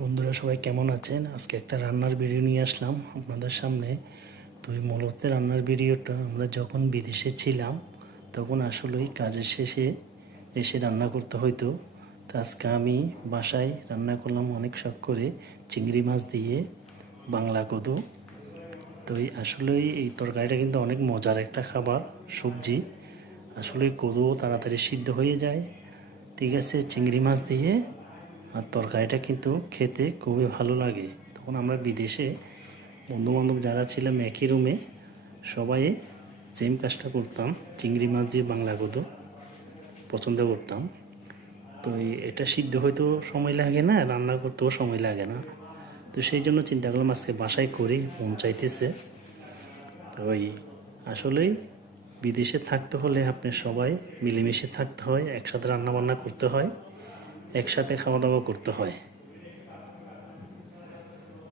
বন্ধুরা সবাই কেমন আছেন? আজকে একটা রান্নার ভিডিও নিয়ে আসলাম আপনাদের সামনে। তো এই মূলত রান্নার ভিডিওটা আমরা যখন বিদেশে ছিলাম তখন আসলেই কাজের শেষে এসে রান্না করতে হইতো। তো আজকে আমি বাসায় রান্না করলাম অনেক শখ করে চিংড়ি মাছ দিয়ে বাংলা কদু। তো আসলেই এই তরকারিটা কিন্তু অনেক মজার একটা খাবার সবজি। আসলে কদুও তাড়াতাড়ি সিদ্ধ হয়ে যায়, ঠিক আছে, চিংড়ি মাছ দিয়ে। আর তরকারিটা কিন্তু খেতে খুবই ভালো লাগে। তখন আমরা বিদেশে বন্ধুবান্ধব যারা ছিলাম একই রুমে সবাই সেম কাজটা করতাম, চিংড়ি মাছ দিয়ে বাংলা কদু পছন্দ করতাম। তো এটা সিদ্ধ হয়তো সময় লাগে না, রান্না করতেও সময় লাগে না। তো সেই জন্য চিন্তা করলাম আজকে বাসায় করি, মন চাইতেছে। তো আসলেই বিদেশে থাকতে হলে আপনি সবাই মিলেমিশে থাকতে হয়, একসাথে রান্নাবান্না করতে হয়, একসাথে খাওয়া দাওয়া করতে হয়।